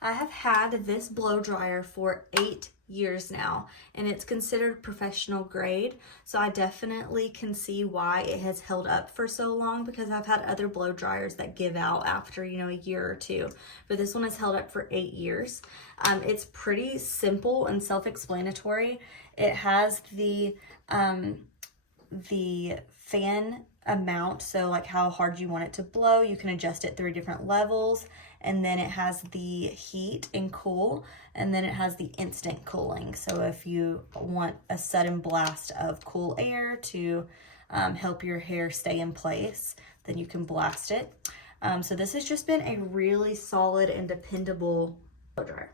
I have had this blow dryer for 8 years now, and it's considered professional grade, so I definitely can see why it has held up for so long, because I've had other blow dryers that give out after, you know, a year or two, but this one has held up for 8 years. It's pretty simple and self-explanatory. It has the fan amount, so like how hard you want it to blow. You can adjust it 3 different levels, and then it has the heat and cool, and then it has the instant cooling. So if you want a sudden blast of cool air to help your hair stay in place, then you can blast it. So this has just been a really solid and dependable blow dryer.